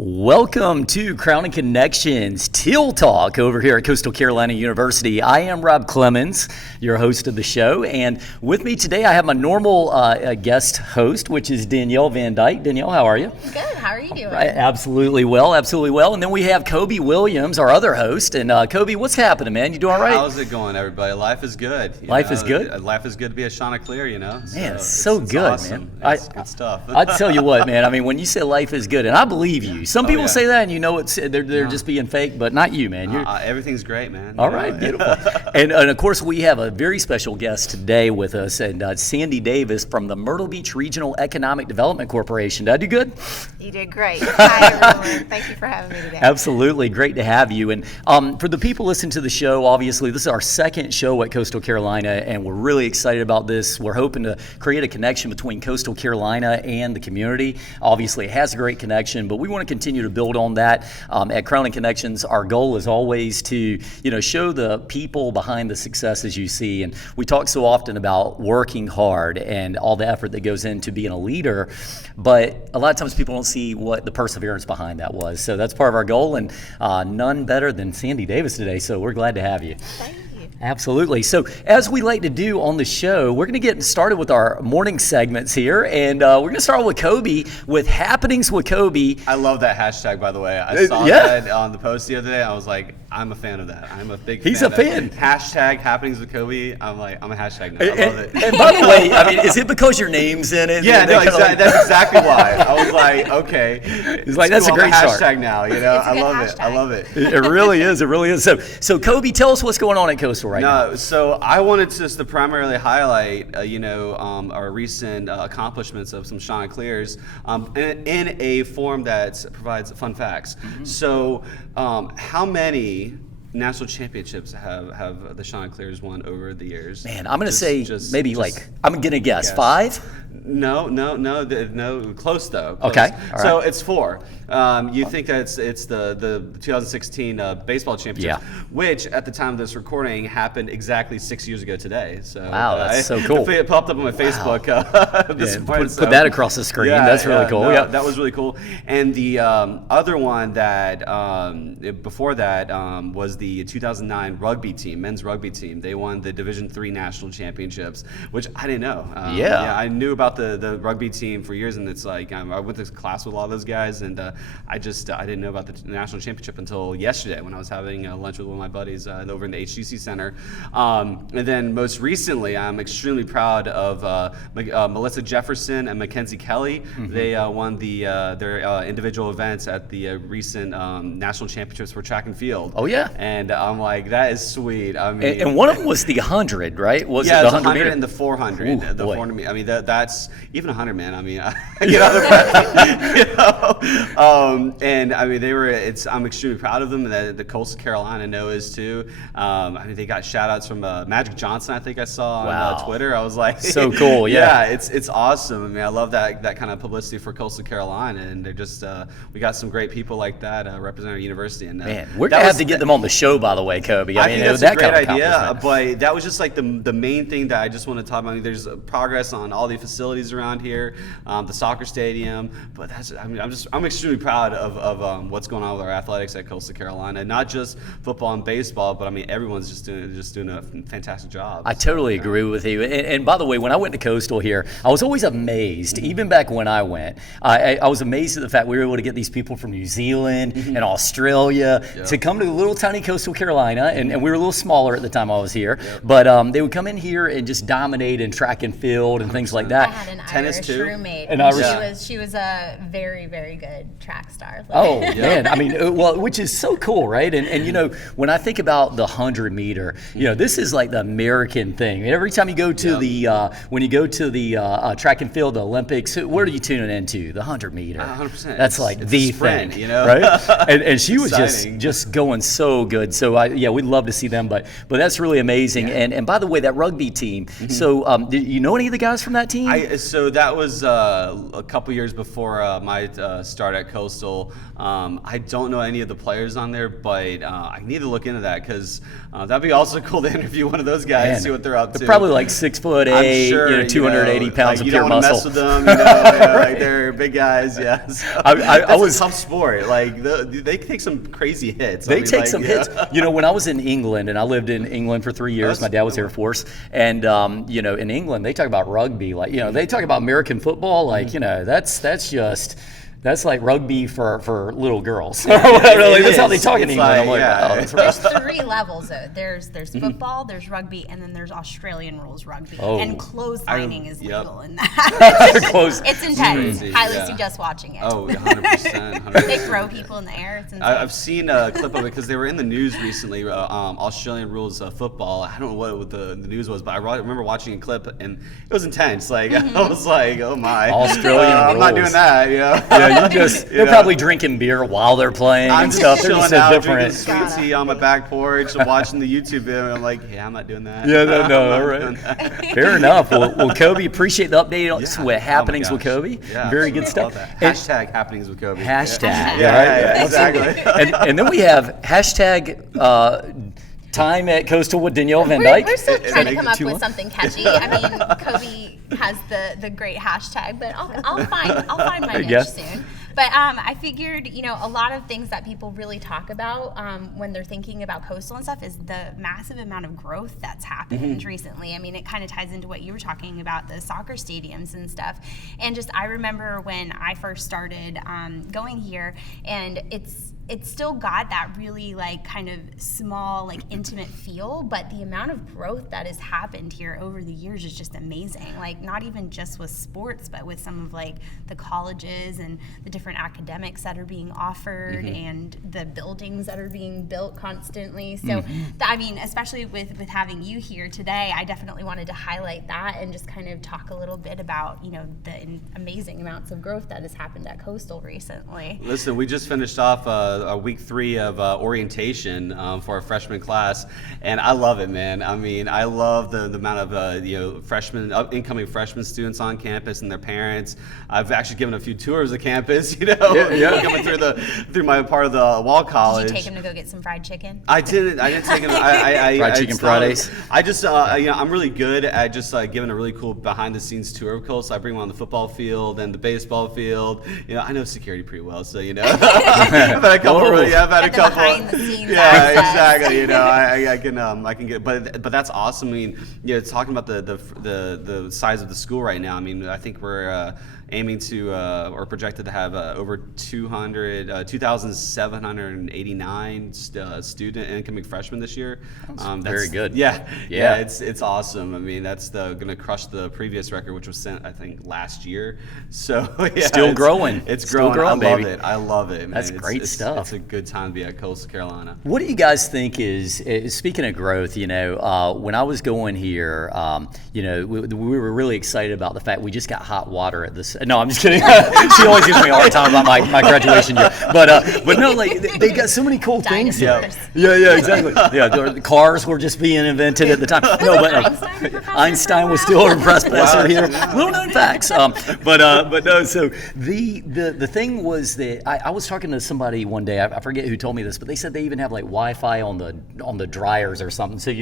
Welcome to Crowning Connections Teal Talk over here at Coastal Carolina University. I am Rob Clemens, your host of the show, and with me today I have my normal guest host, which is Danielle Van Dyke. Danielle, how are you? Good. How are you doing? Absolutely well, absolutely well. And then we have Kobe Williams, our other host. And Kobe, what's happening, man? You doing all right? How's it going, everybody? Life is good. Life is good? Life is good to be a Chanticleer, you know? Man, it's so good, awesome. man. It's good stuff. I tell you what, man, I mean, when you say life is good, and I believe you. Some people yeah. say that and you know they're just being fake, but not you, man. Everything's great, man. All right, beautiful. and of course, we have a very special guest today with us, and Sandy Davis from the Myrtle Beach Regional Economic Development Corporation. Did I do good? You did great. Hi, everyone. Thank you for having me today. Absolutely. Great to have you. And for the people listening to the show, obviously, this is our second show at Coastal Carolina, and we're really excited about this. We're hoping to create a connection between Coastal Carolina and the community. Obviously, it has a great connection, but we want to continue to build on that. At Crowning Connections, our goal is always to, show the people behind the successes you see. And we talk so often about working hard and all the effort that goes into being a leader, but a lot of times people don't see what the perseverance behind that was. So that's part of our goal, and none better than Sandy Davis today. So we're glad to have you. Thank you. Absolutely. So as we like to do on the show, we're going to get started with our morning segments here, and we're going to start with Kobe with Happenings with Kobe. I love that hashtag, by the way. I saw that on the post the other day. I was like, I'm a fan of that. I'm a big fan. He's a fan. Hashtag Happenings with Kobe. I'm a hashtag now. I love it. And by the way, I mean, is it because your name's in it? Yeah, no, exactly. That's exactly why. I was like, okay. It's like, that's a great hashtag start. now. It's I a love good it. hashtag. I love it. It really is. It really is. So Kobe, tell us what's going on at Coastal right now. So I wanted to primarily highlight, our recent accomplishments of some Chanticleers in a form that provides fun facts. Mm-hmm. So how many national championships have the Chanticleers won over the years? Man, I'm going to say maybe I'm going to guess 5? No, close though. Close. Okay, all right. So it's 4. You think that it's the 2016 baseball championship, which at the time of this recording happened exactly 6 years ago today. So wow, that's so cool. It popped up on my Facebook this morning. Put that across the screen. That's really cool. No, that was really cool. And the other one that before that was the 2009 rugby team, men's rugby team. They won the Division III national championships, which I didn't know. I knew about the rugby team for years, and it's like I went to class with a lot of those guys, and I didn't know about the national championship until yesterday when I was having lunch with one of my buddies over in the HCC Center. And then most recently, I'm extremely proud of Melissa Jefferson and Mackenzie Kelly. Mm-hmm. They won their individual events at the recent national championships for track and field. Oh yeah, and I'm like, that is sweet. I mean, and one of them was the 100, right? Was it the 100 meter? And the 400. Ooh, the 400 meter. I mean, that's even 100, man. I mean, and I mean, I'm extremely proud of them. And the Coastal Carolina is too. I mean, they got shout outs from Magic Johnson, I think I saw on Twitter. I was like, so cool. Yeah, it's awesome. I mean, I love that kind of publicity for Coastal Carolina, and they're just we got some great people like that representing our university. And man, we're gonna have to get them on the show, by the way, Kobe. I mean, that's that a great kind of idea, but that was just like the main thing that I just want to talk about. I mean, there's progress on all the facilities around here, the soccer stadium, but I'm extremely proud of what's going on with our athletics at Coastal Carolina. Not just football and baseball, but I mean, everyone's just doing a fantastic job. I totally agree with you. And by the way, when I went to Coastal here, I was always amazed. Even back when I went, I was amazed at the fact we were able to get these people from New Zealand and Australia to come to little tiny Coastal Carolina, and we were a little smaller at the time I was here, but they would come in here and just dominate in track and field and things like that. I had an Tennis Irish too. roommate. She was a very, very good track star. Oh man, I mean, well, which is so cool, right? And when I think about the 100 meter, this is like the American thing. Every time you go to the track and field, the Olympics, what are you tuning into? The 100 meter. 100%. That's like it's the a sprint, thing, right? And she was just going so good. So we'd love to see them, but that's really amazing. And by the way, that rugby team. So do you know any of the guys from that team? So that was a couple years before my start at Coastal. I don't know any of the players on there, but I need to look into that because that'd be also cool to interview one of those guys, Man, see what they're up to. they're probably like 6'8", I'm sure, 280 pounds like, of you pure don't want to muscle. mess with them, like they're big guys. Yeah, so, I was a tough sport. Like they take some crazy hits. They take some hits. When I was in England, and I lived in England for 3 years, my dad was Air Force, and in England they talk about rugby, like they talk about American football, like that's like rugby for little girls. That's how they talk in England. I'm like, wow, that's right. There's 3 levels though. There's football, there's rugby, and then there's Australian rules rugby. And clotheslining is legal in that. It's intense. Highly suggest watching it. Oh, 100%. They throw people in the air. It's insane. I've seen a clip of it because they were in the news recently. Australian rules football. I don't know what the news was, but I remember watching a clip and it was intense. Like I was like, oh my, Australian rules. I'm not doing that. They're probably drinking beer while they're playing and stuff. They're just so different. Drinking sweet tea on my back porch and watching the YouTube video. And I'm like, yeah, I'm not doing that. Yeah, no, all right. Fair enough. Well, Kobe, appreciate the update on what happenings with Kobe. Yeah, very good stuff. Hashtag happenings with Kobe. Hashtag. Yeah, exactly. And then we have hashtag time at Coastal with Danielle Van Dyke. We're still trying to come up with something catchy. I mean, Kobe has the great hashtag, but I'll find my niche soon. But I figured, a lot of things that people really talk about when they're thinking about Coastal and stuff is the massive amount of growth that's happened recently. I mean, it kind of ties into what you were talking about, the soccer stadiums and stuff. And just, I remember when I first started going here, and it's still got that really kind of small, intimate feel, but the amount of growth that has happened here over the years is just amazing. Not even just with sports, but with some of the colleges and the different academics that are being offered and the buildings that are being built constantly. So, I mean, especially with having you here today, I definitely wanted to highlight that and just kind of talk a little bit about, the amazing amounts of growth that has happened at Coastal recently. Listen, we just finished off week 3 of orientation for our freshman class, and I love it, man. I mean, I love the amount of incoming freshman students on campus and their parents. I've actually given a few tours of campus, coming through my part of the Wall College. Did you take them to go get some fried chicken? I didn't take them. Fried chicken Fridays. I just, I'm really good at just giving a really cool behind-the-scenes tour of Coastal. I bring them on the football field and the baseball field. I know security pretty well, so I've had a couple. I've had a couple. Behind the scenes exactly. I can get, but that's awesome. I mean, talking about the size of the school right now. I mean, I think we're aiming to or projected to have over 2,789 student incoming freshmen this year. That's very good. Yeah. It's awesome. I mean, that's going to crush the previous record, which was set I think last year. So still growing. It's still growing. Baby. I love it. Man. That's great stuff. It's a good time to be at Coastal Carolina. What do you guys think is speaking of growth? When I was going here, we were really excited about the fact we just got hot water at this. No, I'm just kidding. She always gives me a hard time about my graduation year. But no, they got so many cool things. Yeah, exactly. Yeah, the cars were just being invented at the time. No, but Einstein was still a press professor here. Little known facts. But no. So the thing was that I was talking to somebody one day. I forget who told me this, but they said they even have Wi-Fi on the dryers or something, so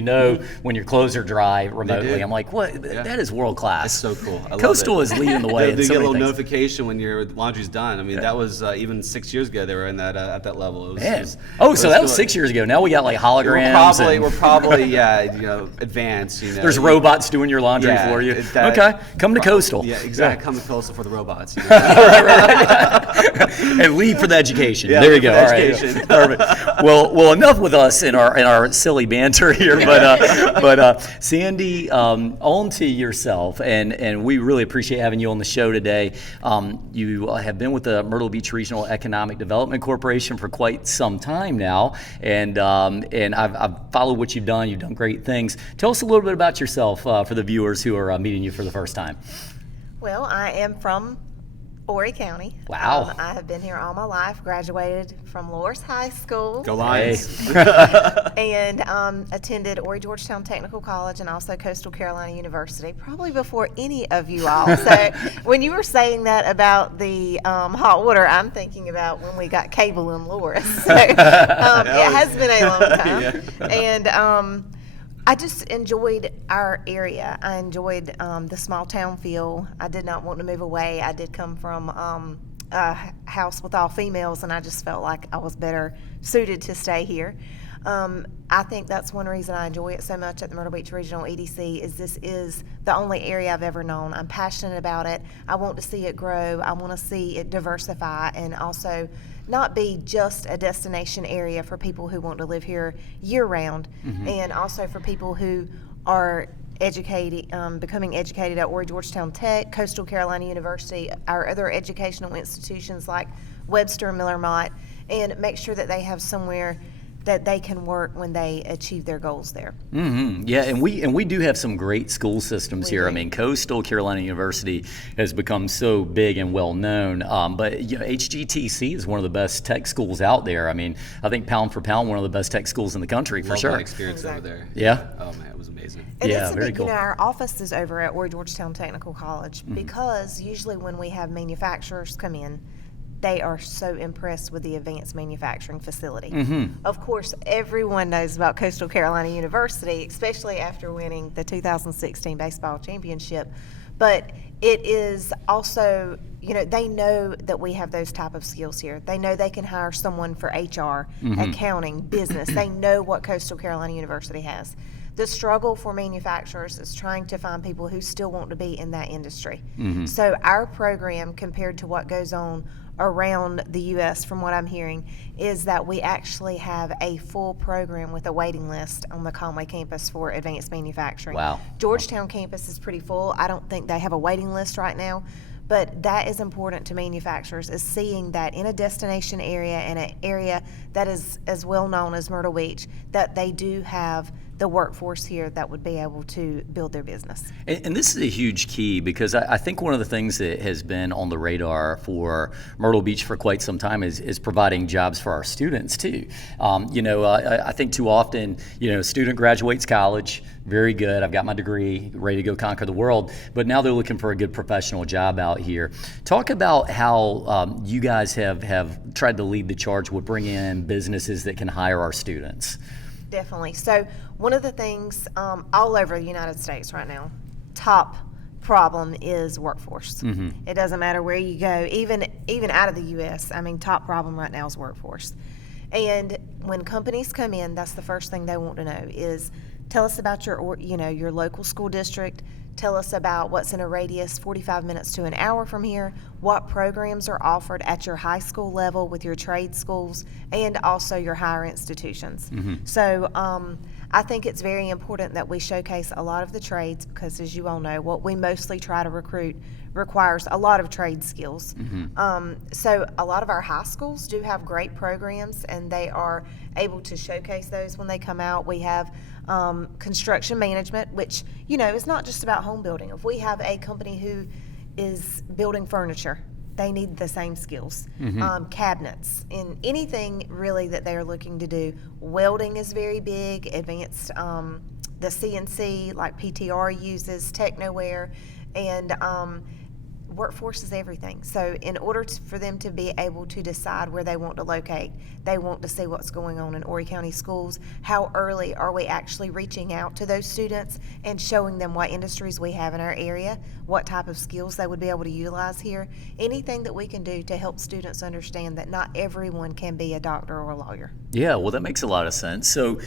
when your clothes are dry remotely. I'm like, what? That is world class. That's so cool. Coastal is leading the way. They get a little notification when your laundry's done. I mean, that was even 6 years ago. They were in that at that level. So that was 6 years ago. Now we got holograms. We're probably advanced. There's robots doing your laundry for you. Okay, come to Coastal. Yeah, exactly. Come to Coastal for the robots. And leave for the education. There you go. All right. Perfect. Well, enough with us in our silly banter here. But Sandy, on to yourself, and we really appreciate having you on the show today. You have been with the Myrtle Beach Regional Economic Development Corporation for quite some time now, and I've followed what you've done. You've done great things. Tell us a little bit about yourself for the viewers who are meeting you for the first time. Well, I am from Horry County. Wow. I have been here all my life, graduated from Loris High School. Go Lions. And attended Horry Georgetown Technical College and also Coastal Carolina University, probably before any of you all. So when you were saying that about the hot water, I'm thinking about when we got cable in Loris. So it has been a long time. Yeah. And I just enjoyed our area. I enjoyed the small town feel. I did not want to move away. I did come from a house with all females, and I just felt like I was better suited to stay here. I think that's one reason I enjoy it so much at the Myrtle Beach Regional EDC is this is the only area I've ever known. I'm passionate about it. I want to see it grow. I want to see it diversify and also not be just a destination area for people who want to live here year-round, and also for people who are educated, becoming educated at Horry Georgetown Tech, Coastal Carolina University, our other educational institutions like Webster and Miller Mott, and make sure that they have somewhere that they can work when they achieve their goals there. Yeah, and we do have some great school systems here. do. I mean, Coastal Carolina University has become so big and well known, but you know, HGTC is one of the best tech schools out there. I mean, I think pound for pound, one of the best tech schools in the country for Love sure. my experience over there. Yeah. Oh man, it was amazing. And Yeah, it's a very big, cool. You know, our office is over at Horry Georgetown Technical College because usually when we have manufacturers come in, they are so impressed with the advanced manufacturing facility. Of course, everyone knows about Coastal Carolina University, especially after winning the 2016 baseball championship. But it is also, you know, they know that we have those type of skills here. They know they can hire someone for HR, accounting, business. They know what Coastal Carolina University has. The struggle for manufacturers is trying to find people who still want to be in that industry. So our program, compared to what goes on around the U.S., from what I'm hearing, is that we actually have a full program with a waiting list on the Conway campus for advanced manufacturing. Wow. Georgetown campus is pretty full. I don't think they have a waiting list right now, but that is important to manufacturers, is seeing that in a destination area and an area that is as well known as Myrtle Beach, that they do have the workforce here that would be able to build their business. And this is a huge key because I think one of the things that has been on the radar for Myrtle Beach for quite some time is providing jobs for our students too. You know, I think too often, you know, a student graduates college, very good, I've got my degree, ready to go conquer the world, but now they're looking for a good professional job out here. Talk about how you guys have tried to lead the charge with bringing in businesses that can hire our students. Definitely. So one of the things all over the United States right now, top problem is workforce. It doesn't matter where you go, even out of the U.S. I mean, top problem right now is workforce. And when companies come in, that's the first thing they want to know is tell us about your local school district. Tell us about what's in a radius 45 minutes to an hour from here, what programs are offered at your high school level with your trade schools, and also your higher institutions. So I think it's very important that we showcase a lot of the trades because, as you all know, what we mostly try to recruit requires a lot of trade skills. So a lot of our high schools do have great programs, and they are able to showcase those when they come out. We have construction management, which, you know, is not just about home building. If we have a company who is building furniture, they need the same skills. Cabinets, and anything really that they are looking to do. Welding is very big, advanced, the CNC, like PTR uses, Technoware, and workforce is everything. So in order for them to be able to decide where they want to locate, they want to see what's going on in Horry County schools. How early are we actually reaching out to those students and showing them what industries we have in our area, what type of skills they would be able to utilize here, anything that we can do to help students understand that not everyone can be a doctor or a lawyer. Yeah, well, that makes a lot of sense. So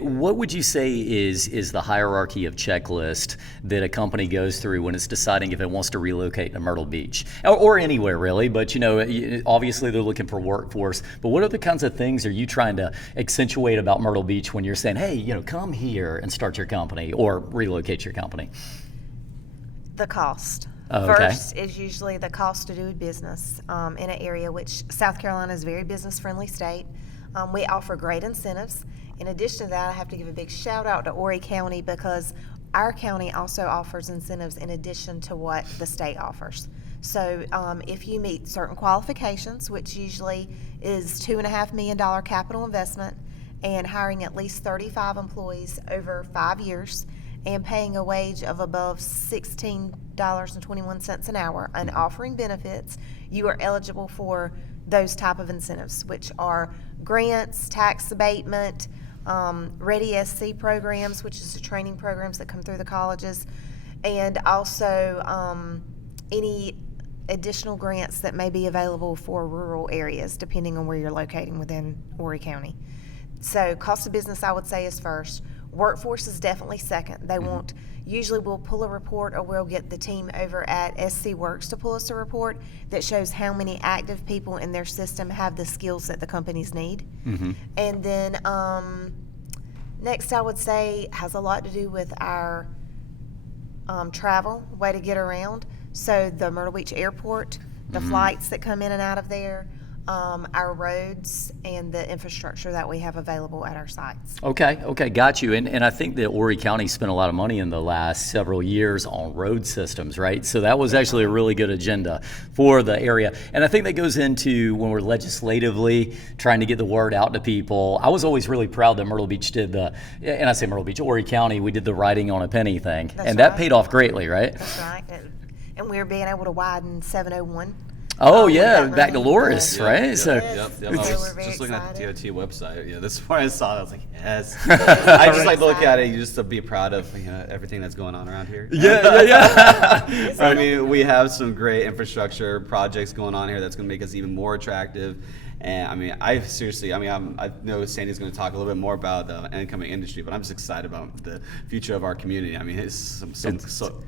what would you say is the hierarchy of checklist that a company goes through when it's deciding if it wants to relocate to Myrtle Beach or anywhere really, but you know, obviously they're looking for workforce, but what other kinds of things are you trying to accentuate about Myrtle Beach when you're saying, hey, you know, come here and start your company or relocate your company? The cost. Oh, okay. First is usually the cost to do business in an area which South Carolina is a very business-friendly state. We offer great incentives. In addition to that, I have to give a big shout out to Horry County because our county also offers incentives in addition to what the state offers. So if you meet certain qualifications, which usually is $2.5 million capital investment, and hiring at least 35 employees over 5 years, and paying a wage of above $16.21 an hour, and offering benefits, you are eligible for those type of incentives, which are grants, tax abatement, Ready SC programs, which is the training programs that come through the colleges, and also any additional grants that may be available for rural areas, depending on where you're located within Horry County. So cost of business, I would say, is first. Workforce is definitely second. They won't, usually we'll pull a report, or we'll get the team over at SC Works to pull us a report that shows how many active people in their system have the skills that the companies need. And then next, I would say, has a lot to do with our travel, way to get around. So the Myrtle Beach Airport, the flights that come in and out of there, our roads, and the infrastructure that we have available at our sites. Okay, got you. And I think that Horry County spent a lot of money in the last several years on road systems, right? So that was actually a really good agenda for the area. And I think that goes into when we're legislatively trying to get the word out to people. I was always really proud that Myrtle Beach did and I say Myrtle Beach, Horry County, we did the writing on a penny thing. That's and that right. paid off greatly, right? That's right. And we're being able to widen 701. Oh, with yeah, that back to money. Loris, right? Yep. So, I was we're very just looking at the excited. DOT website. Yeah, this is where I saw it. I was like, yes. I just like to look at it just to be proud of everything that's going on around here. yeah. I mean, we have some great infrastructure projects going on here that's going to make us even more attractive. And I mean, I know Sandy's going to talk a little bit more about the incoming industry, but I'm just excited about the future of our community. I mean, it's some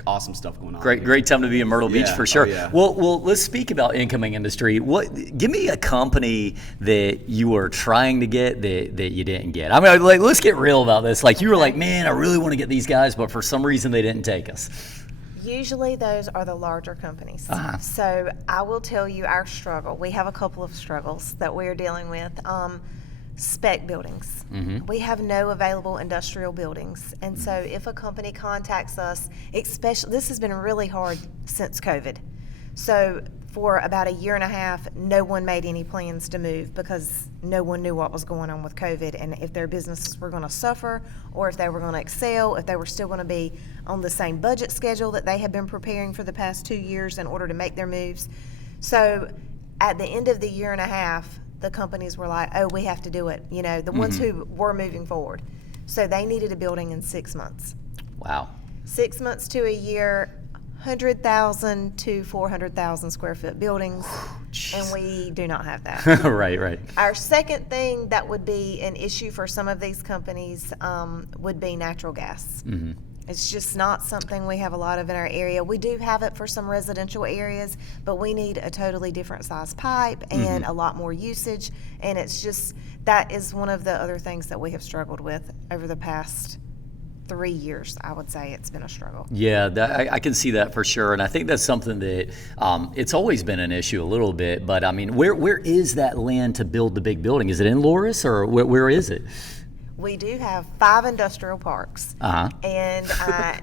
awesome stuff going on. Great time to be in Myrtle Beach for sure. Oh, yeah. Well, let's speak about incoming industry. Give me a company that you were trying to get that you didn't get. I mean, like, let's get real about this. Like, you were like, man, I really want to get these guys, but for some reason they didn't take us. Usually those are the larger companies. So I will tell you our struggle. We have a couple of struggles that we're dealing with. Spec buildings. We have no available industrial buildings. And so if a company contacts us, especially, this has been really hard since COVID. So for about a year and a half, no one made any plans to move because no one knew what was going on with COVID and if their businesses were going to suffer or if they were going to excel, if they were still going to be on the same budget schedule that they had been preparing for the past 2 years in order to make their moves. So at the end of the year and a half, the companies were like, oh, we have to do it, the ones who were moving forward. So they needed a building in 6 months. Wow. 6 months to a year, 100,000 to 400,000 square foot buildings, and we do not have that. Right. Our second thing that would be an issue for some of these companies would be natural gas. It's just not something we have a lot of in our area. We do have it for some residential areas, but we need a totally different size pipe and a lot more usage, and it's just, that is one of the other things that we have struggled with over the past 3 years. I would say it's been a struggle. Yeah, I can see that for sure, and I think that's something that it's always been an issue a little bit. But I mean, where is that land to build the big building? Is it in Loris or where is it? We do have 5 industrial parks, and I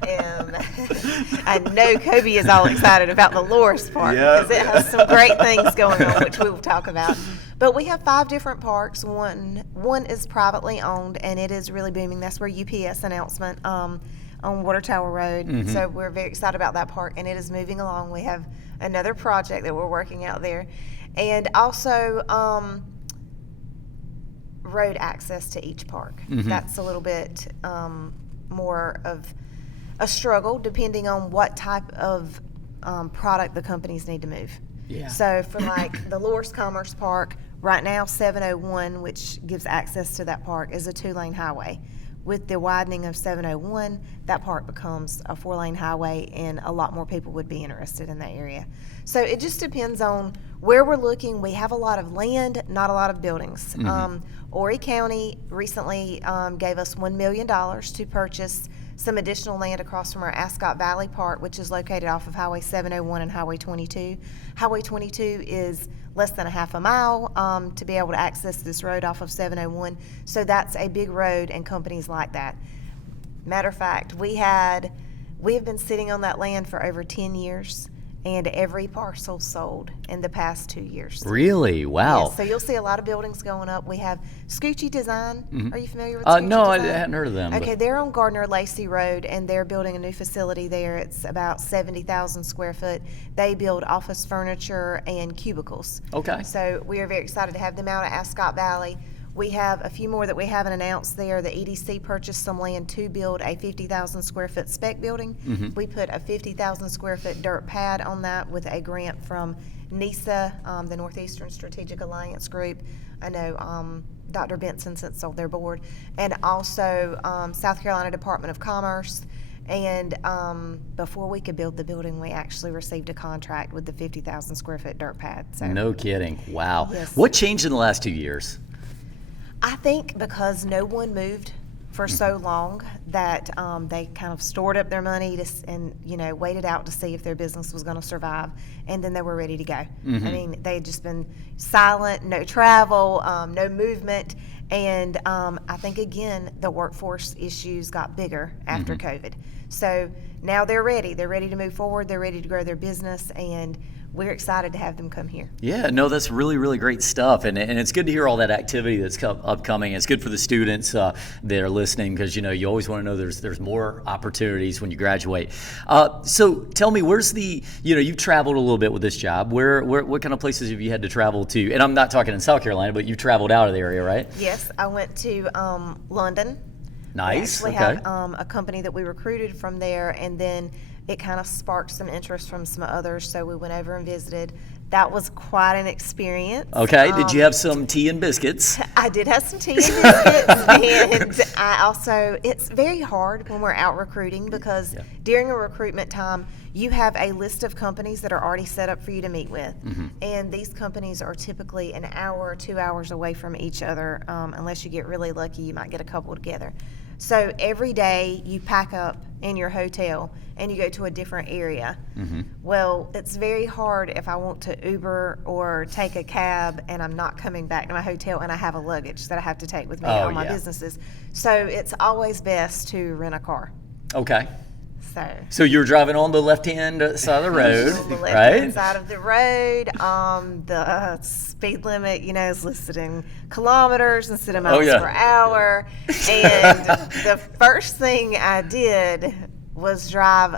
know Kobe is all excited about the Loris Park because it has some great things going on, which we will talk about. But we have 5 different parks. One is privately owned, and it is really booming. That's where UPS announcement on Water Tower Road. So we're very excited about that park, and it is moving along. We have another project that we're working out there, and also road access to each park. That's a little bit more of a struggle depending on what type of product the companies need to move. Yeah. So for like the Loris Commerce Park, right now 701, which gives access to that park, is a 2-lane highway. With the widening of 701, that park becomes a 4-lane highway, and a lot more people would be interested in that area. So it just depends on where we're looking. We have a lot of land, not a lot of buildings. Horry County recently gave us $1 million to purchase some additional land across from our Ascot Valley Park, which is located off of Highway 701 and Highway 22. Highway 22 is less than a half a mile to be able to access this road off of 701. So that's a big road, and companies like that. Matter of fact, we have been sitting on that land for over 10 years, and every parcel sold in the past 2 years. Really? Wow. Yes, so you'll see a lot of buildings going up. We have Scoochie Design. Are you familiar with Scoochie No, I Design? hadn't heard of them. Okay, they're on Gardner Lacey Road, and they're building a new facility there. It's about 70,000 square foot. They build office furniture and cubicles. Okay. So we are very excited to have them out at Ascot Valley. We have a few more that we haven't announced there. The EDC purchased some land to build a 50,000 square foot spec building. We put a 50,000 square foot dirt pad on that with a grant from NISA, the Northeastern Strategic Alliance Group. I know Dr. Benson sits on their board, and also South Carolina Department of Commerce. And before we could build the building, we actually received a contract with the 50,000 square foot dirt pad. So No kidding. Wow. Yes. What changed in the last 2 years? I think because no one moved for so long that they kind of stored up their money and waited out to see if their business was going to survive, and then they were ready to go. I mean, they had just been silent, no travel, no movement, and I think again the workforce issues got bigger after COVID. So now they're ready. They're ready to move forward. They're ready to grow their business, and we're excited to have them come here. Yeah, no, that's really, really great stuff. And it's good to hear all that activity that's upcoming. It's good for the students that are listening because, you always want to know there's more opportunities when you graduate. So tell me, where's you've traveled a little bit with this job. What kind of places have you had to travel to? And I'm not talking in South Carolina, but you've traveled out of the area, right? Yes, I went to London. Nice. We Okay. have a company that we recruited from there, and then it kind of sparked some interest from some others, so we went over and visited. That was quite an experience. Okay. Did you have some tea and biscuits? I did have some tea and biscuits, and it's very hard when we're out recruiting because during a recruitment time, you have a list of companies that are already set up for you to meet with, and these companies are typically an hour or 2 hours away from each other. Unless you get really lucky, you might get a couple together. So every day you pack up in your hotel and you go to a different area. Well, it's very hard if I want to Uber or take a cab and I'm not coming back to my hotel and I have a luggage that I have to take with me on my businesses. So it's always best to rent a car. Okay. So you're driving on the left-hand side of the road, on the right? left-hand side of the road. The speed limit, is listed in kilometers instead of miles per hour. And the first thing I did was drive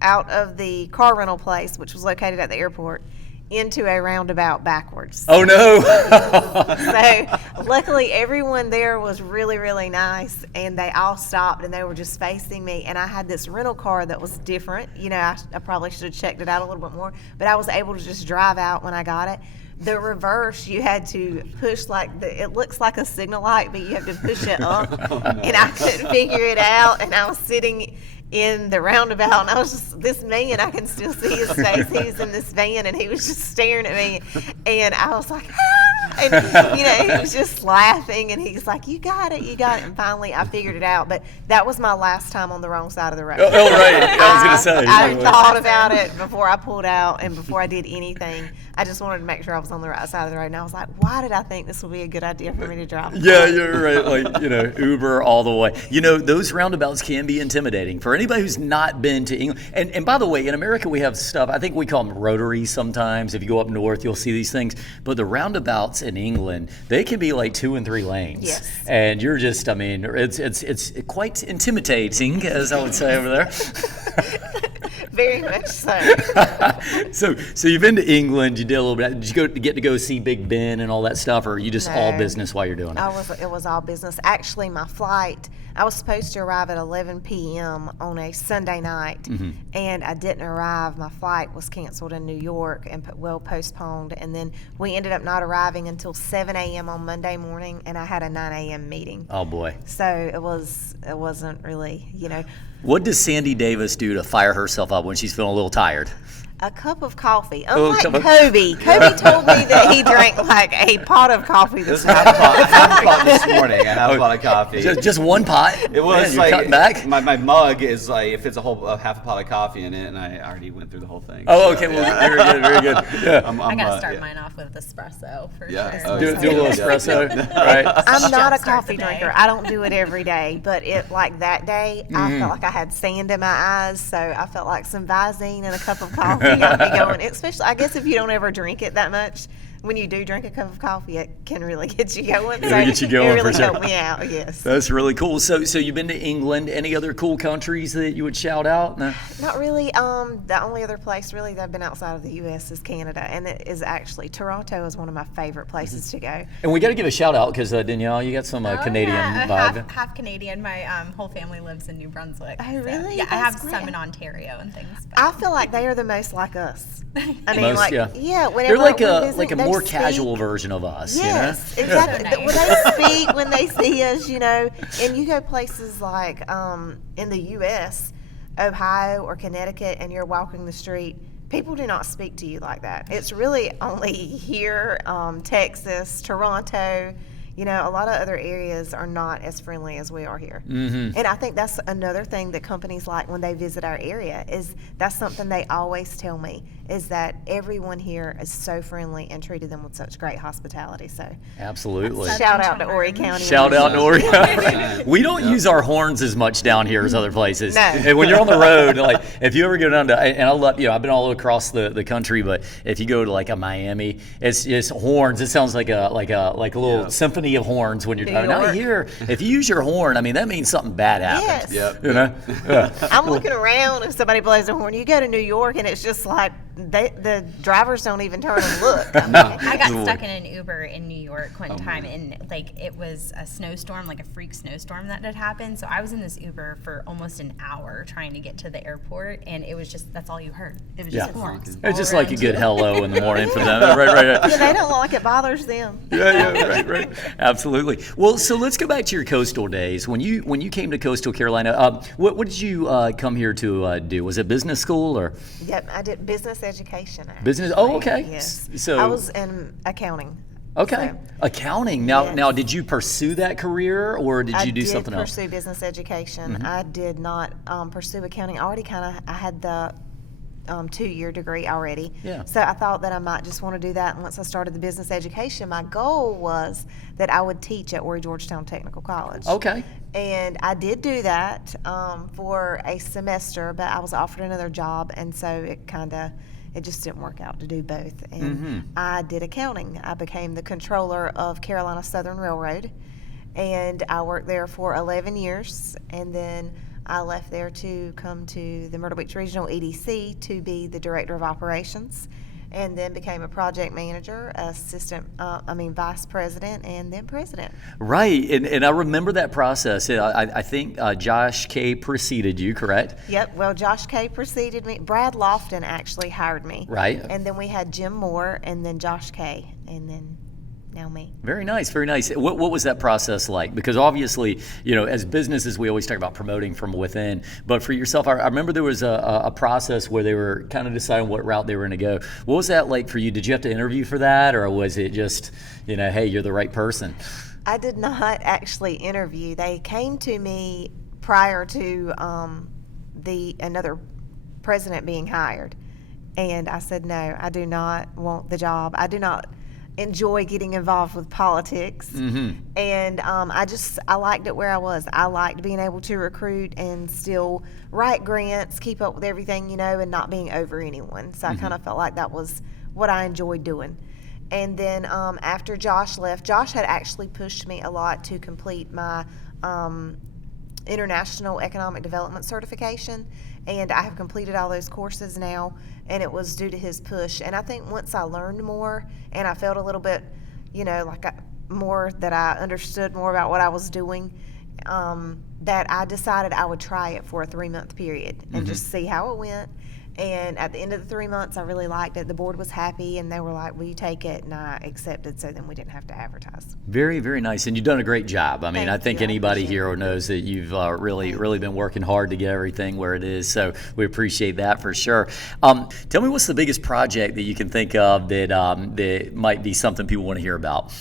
out of the car rental place, which was located at the airport, into a roundabout backwards. Oh no! So luckily everyone there was really, really nice, and they all stopped and they were just facing me, and I had this rental car that was different. I probably should have checked it out a little bit more, but I was able to just drive out when I got it. The reverse, you had to push it looks like a signal light, but you have to push it up. And I couldn't figure it out, and I was sitting in the roundabout, and I was just, this man, I can still see his face. He was in this van, and he was just staring at me, and I was like, ah! And he was just laughing, and he's like, you got it, and finally I figured it out. But that was my last time on the wrong side of the road. Oh, right. I was gonna say. I thought about it before I pulled out and before I did anything. I just wanted to make sure I was on the right side of the road, and I was like, why did I think this would be a good idea for me to drive? Yeah, you're right. Uber all the way. Those roundabouts can be intimidating for anybody who's not been to England. And by the way, in America we have stuff, I think we call them rotaries sometimes. If you go up north, you'll see these things. But the roundabouts in England, they can be like 2 and 3 lanes. Yes. And you're just, it's quite intimidating, as I would say over there. Very much so. So you've been to England. You did a little bit. Did you get to go see Big Ben and all that stuff, or are you just all business while you're doing it? It was all business. Actually, my flight, I was supposed to arrive at 11 p.m. on a Sunday night, and I didn't arrive. My flight was canceled in New York and postponed, and then we ended up not arriving until 7 a.m. on Monday morning, and I had a 9 a.m. meeting. Oh boy! So it wasn't really, What does Sandy Davis do to fire herself up when she's feeling a little tired? A cup of coffee. Unlike Kobe. Kobe told me that he drank like a pot of coffee this morning. Half a pot this morning. I have a pot of coffee. Just one pot? It was Man, you're cutting back? My mug is like, if it's half a pot of coffee in it, and I already went through the whole thing. Oh, okay. Well, very good, very good. Yeah. I gotta start mine off with espresso for sure. Do a little espresso, right? I'm not a Jumpstart coffee the day. drinker. I don't do it every day, but that day, I felt like I had sand in my eyes, so I felt like some Visine and a cup of coffee you got me going. Especially, I guess if you don't ever drink it that much, when you do drink a cup of coffee, it can really get you going. It'll get you going, it really for sure. helped me out, yes. That's really cool. So you've been to England. Any other cool countries that you would shout out? No? Not really. The only other place really that I've been outside of the U.S. is Canada, and it is actually Toronto is one of my favorite places to go. And we got to give a shout out because Danielle, you got some Canadian vibe. Half Canadian. My whole family lives in New Brunswick. Oh, really? Yeah, I That's have great. some in Ontario and things. I feel like they are the most like us. I mean, Most, like, yeah. whenever They're like we a visit, they more speak- casual version of us. Yes, You know? exactly. So nice. When they speak, when they see us, and you go places like in the U.S., Ohio or Connecticut, and you're walking the street, people do not speak to you like that. It's really only here, Texas, Toronto. A lot of other areas are not as friendly as we are here. Mm-hmm. And I think that's another thing that companies like when they visit our area is that's something they always tell me is that everyone here is so friendly and treated them with such great hospitality. So Absolutely. shout out to Horry County. Shout out to Oregon. We don't use our horns as much down here as other places. No. And when you're on the road, like if you ever go down to, and I love, I've been all across the country, but if you go to like a Miami, it's just horns. It sounds like a little symphony of horns when you're driving. Now here, if you use your horn, I mean that means something bad happens. Yes. Yep. You know? Yeah. I'm looking around if somebody blows a horn. You go to New York and it's just like the drivers don't even turn and look. I mean, I got stuck in an Uber in New York one time, and like it was a snowstorm, like a freak snowstorm that had happened. So I was in this Uber for almost an hour trying to get to the airport, and it was just that's all you heard. It was just horns. It's just all like a around good you. hello in the morning for them. Right. yeah, they don't like it bothers them. Right. Absolutely. Well, so let's go back to your coastal days. When you came to Coastal Carolina, what did you come here to do? Was it business school or Yep, I did business education. Actually. business? Oh, okay. Yes. So I was in accounting. okay, So, accounting. Now, Yes. did you pursue that career or did you do something I did else? pursue business education. I did not pursue accounting. I had the 2-year degree already. Yeah. So I thought that I might just want to do that. And once I started the business education, my goal was that I would teach at Horry Georgetown Technical College. Okay. And I did do that for a semester, but I was offered another job, and so it just didn't work out to do both. And I did accounting. I became the controller of Carolina Southern Railroad, and I worked there for 11 years, and then I left there to come to the Myrtle Beach Regional EDC to be the director of operations, and then became a project manager, vice president, and then president. Right, and I remember that process. I think Josh K preceded you, correct? Yep. Well, Josh K preceded me. Brad Lofton actually hired me. Right. And then we had Jim Moore, and then Josh K, and then now me. Very nice, very nice. What was that process like? Because obviously, as businesses, we always talk about promoting from within. But for yourself, I remember there was a process where they were kind of deciding what route they were going to go. What was that like for you? Did you have to interview for that, or was it just, hey, you're the right person? I did not actually interview. They came to me prior to another president being hired, and I said no. I do not want the job. I do not enjoy getting involved with politics. And I liked it where I was. I liked being able to recruit and still write grants, keep up with everything, and not being over anyone. So I kind of felt like that was what I enjoyed doing. And then after Josh left, Josh had actually pushed me a lot to complete my International Economic Development certification, and I have completed all those courses now, and it was due to his push. And I think once I learned more and I felt a little bit, more that I understood more about what I was doing, that I decided I would try it for a 3-month period and just see how it went. And at the end of the 3 months, I really liked it. The board was happy, and they were like, will you take it? And I accepted, so then we didn't have to advertise. Very, very nice. And you've done a great job. I mean, I think you. I anybody appreciate here knows that you've really been working hard to get everything where it is. So we appreciate that for sure. Tell me, what's the biggest project that you can think of that might be something people want to hear about?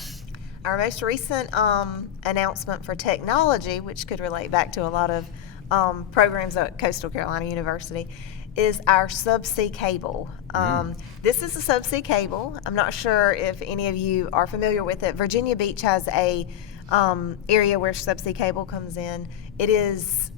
Our most recent announcement for technology, which could relate back to a lot of programs at Coastal Carolina University, is our Subsea cable. This is a Subsea cable. I'm not sure if any of you are familiar with it. Virginia Beach has a area where Subsea cable comes in. It is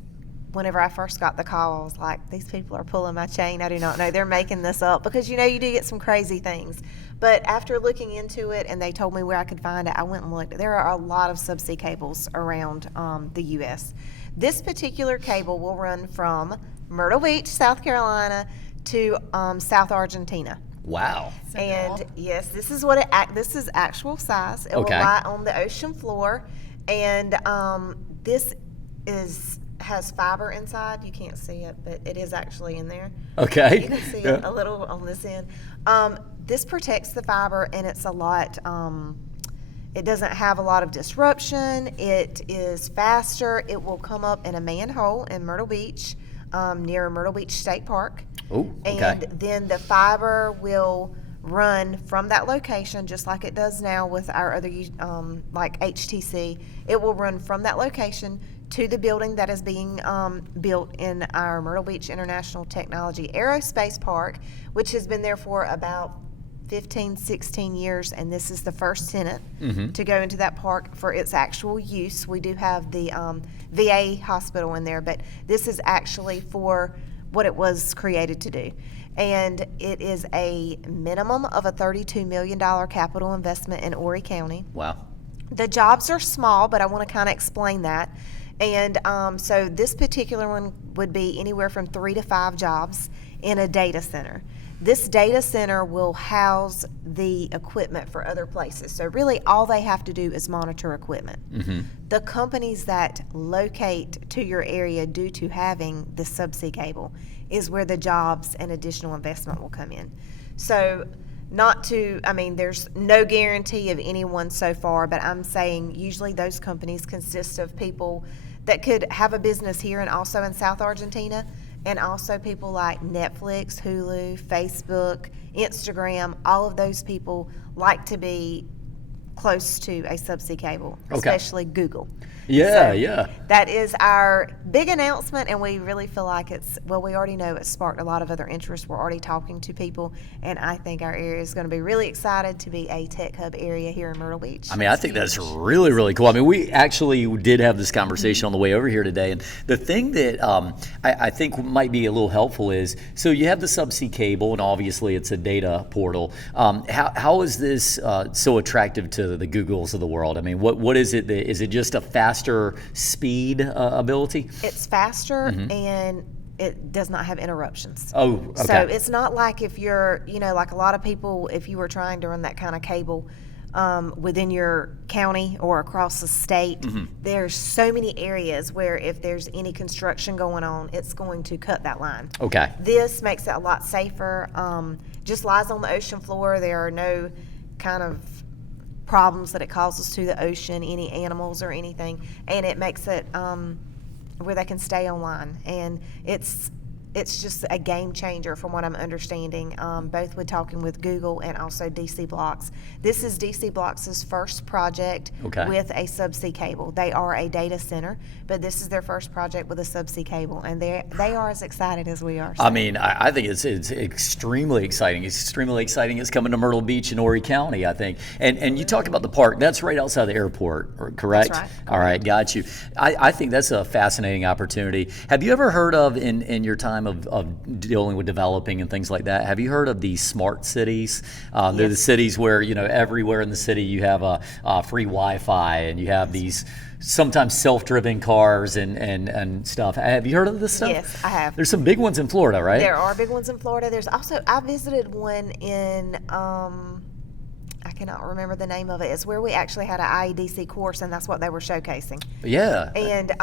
whenever I first got the call, I was like, these people are pulling my chain. I do not know. They're making this up, because, you do get some crazy things. But after looking into it and they told me where I could find it, I went and looked. There are a lot of subsea cables around the U.S. This particular cable will run from Myrtle Beach, South Carolina to South Argentina. Wow. So And cool. yes, this is this is actual size. It Okay. will lie on the ocean floor, and this has fiber inside. You can't see it, but it is actually in there. Okay. You can see Yeah. it a little on this end. This protects the fiber, and it's a lot. It doesn't have a lot of disruption. It is faster. It will come up in a manhole in Myrtle Beach, near Myrtle Beach State Park. Oh, okay. And then the fiber will run from that location, just like it does now with our other, like HTC. It will run from that location to the building that is being built in our Myrtle Beach International Technology Aerospace Park, which has been there for about 15, 16 years, and this is the first tenant to go into that park for its actual use. We do have the VA hospital in there, but this is actually for what it was created to do. And it is a minimum of a $32 million capital investment in Horry County. Wow. The jobs are small, but I want to kind of explain that. And so this particular one would be anywhere from 3 to 5 jobs in a data center. This data center will house the equipment for other places. So really all they have to do is monitor equipment. The companies that locate to your area due to having the subsea cable is where the jobs and additional investment will come in. So there's no guarantee of anyone so far, but I'm saying usually those companies consist of people that could have a business here and also in South Argentina, and also people like Netflix, Hulu, Facebook, Instagram. All of those people like to be close to a subsea cable, especially Google. Yeah, So yeah. That is our big announcement, and we really feel like we already know it's sparked a lot of other interest. We're already talking to people, and I think our area is going to be really excited to be a tech hub area here in Myrtle Beach. I mean, I think that's really, really cool. I mean, we actually did have this conversation on the way over here today, and the thing that I think might be a little helpful is, so you have the subsea cable, and obviously it's a data portal. How is this so attractive to the Googles of the world? I mean, what is it? Is it just a faster speed ability? It's faster and it does not have interruptions. Oh, okay. So it's not like if you're, like a lot of people, if you were trying to run that kind of cable within your county or across the state, there's so many areas where if there's any construction going on, it's going to cut that line. Okay. This makes it a lot safer. Just lies on the ocean floor. There are no kind of problems that it causes to the ocean, any animals or anything, and it makes it where they can stay online. And it's just a game changer from what I'm understanding, both with talking with Google and also DC Blocks. This is DC Blocks' first project with a subsea cable. They are a data center, but this is their first project with a subsea cable, and they are as excited as we are. So. I mean, I think it's extremely exciting. It's extremely exciting. It's coming to Myrtle Beach in Horry County, I think. And you talk about the park. That's right outside the airport, correct? That's right. All right, got you. I think that's a fascinating opportunity. Have you ever heard of, in your time of dealing with developing and things like that, have you heard of these smart cities? They're the cities where, everywhere in the city you have a free Wi-Fi, and you have these sometimes self-driven cars and stuff. Have you heard of this stuff? Yes, I have. There's some big ones in Florida, right? There are big ones in Florida. There's also, I visited one in, I cannot remember the name of it. It's where we actually had an IEDC course, and that's what they were showcasing. Yeah. And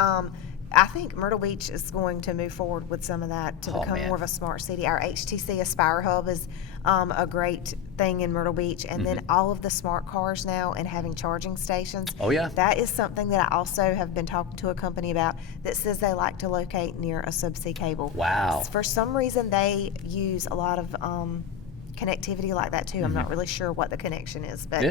I think Myrtle Beach is going to move forward with some of that to become more of a smart city. Our HTC Aspire Hub is a great thing in Myrtle Beach. And then all of the smart cars now and having charging stations. Oh, yeah. That is something that I also have been talking to a company about that says they like to locate near a subsea cable. Wow. For some reason, they use a lot of connectivity like that, too. I'm not really sure what the connection is. But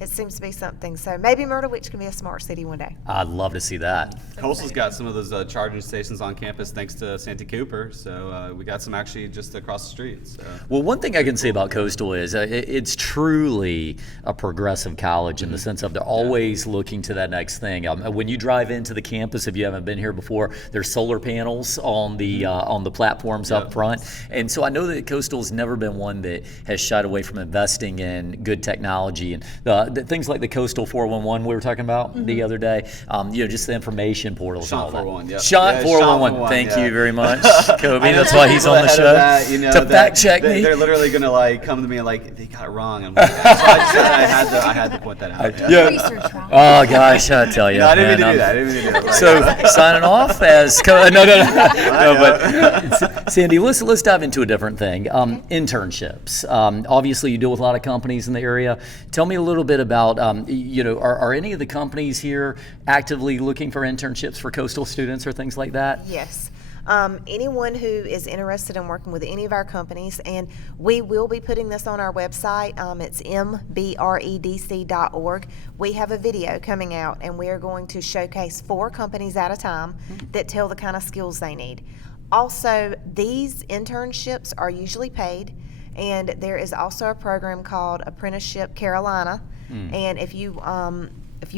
it seems to be something. So maybe Myrtle Beach can be a smart city one day. I'd love to see that. Coastal's got some of those charging stations on campus thanks to Santee Cooper. So we got some actually just across the street. So. Well, one thing I can say about Coastal is it's truly a progressive college in the sense of they're always looking to that next thing. When you drive into the campus, if you haven't been here before, there's solar panels on the platforms up front. And so I know that Coastal's never been one that has shied away from investing in good technology. And the things like the Coastal 411 we were talking about the other day, just the information portals and all that. 411, yep. Shot 411, thank you very much, Kobe. That's why he's on the show. To fact check me. They're literally going to come to me and they got it wrong. I'm like, so I had to point that out. Yeah. Oh gosh, I tell you. No, I didn't mean to do that. So signing off as but Sandy, let's dive into a different thing. Internships. Obviously, you deal with a lot of companies in the area. Tell me a little bit about are any of the companies here actively looking for internships for Coastal students or things like that? Yes. Anyone who is interested in working with any of our companies, and we will be putting this on our website. It's mbredc.org. We have a video coming out, and we are going to showcase 4 companies at a time that tell the kind of skills they need. Also, these internships are usually paid, and there is also a program called Apprenticeship Carolina. And if you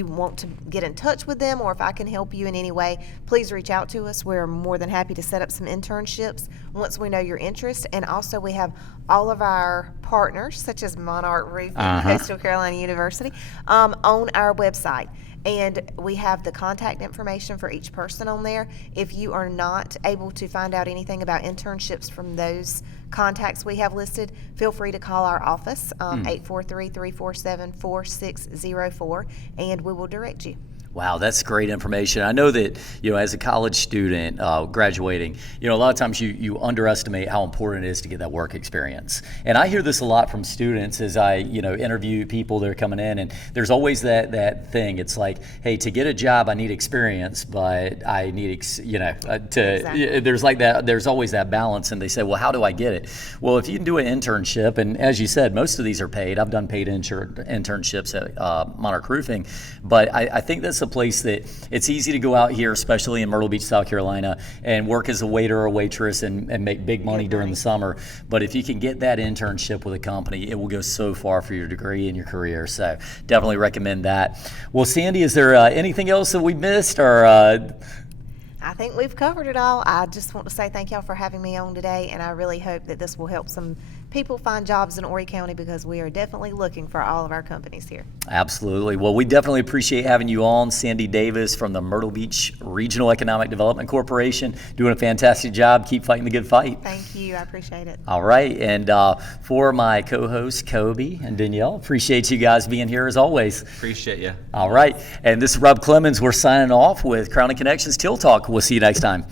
want to get in touch with them, or if I can help you in any way, please reach out to us. We're more than happy to set up some internships once we know your interest. And also we have all of our partners, such as Monarch Roofing, Coastal Carolina University, on our website. And we have the contact information for each person on there. If you are not able to find out anything about internships from those contacts we have listed, feel free to call our office, 843-347-4604, and we will direct you. Wow, that's great information. I know that, as a college student graduating, a lot of times you underestimate how important it is to get that work experience. And I hear this a lot from students as I, interview people that are coming in, and there's always that thing. It's like, hey, to get a job, I need experience, but I need, Exactly. there's like that, there's always that balance. And they say, well, how do I get it? Well, if you can do an internship, and as you said, most of these are paid. I've done paid internships at Monarch Roofing, but I think that's a place that it's easy to go out here, especially in Myrtle Beach, South Carolina, and work as a waiter or waitress and make big money during the summer. But if you can get that internship with a company, it will go so far for your degree and your career. So definitely recommend that. Well, Sandy, is there anything else that we missed, or? I think we've covered it all. I just want to say thank y'all for having me on today, and I really hope that this will help some people find jobs in Horry County, because we are definitely looking for all of our companies here. Absolutely. Well, we definitely appreciate having you on. Sandy Davis from the Myrtle Beach Regional Economic Development Corporation, doing a fantastic job. Keep fighting the good fight. Thank you. I appreciate it. All right. And for my co-hosts, Kobe and Danielle, appreciate you guys being here as always. Appreciate you. All right. And this is Rob Clemens. We're signing off with Crown and Connections Teal Talk. We'll see you next time.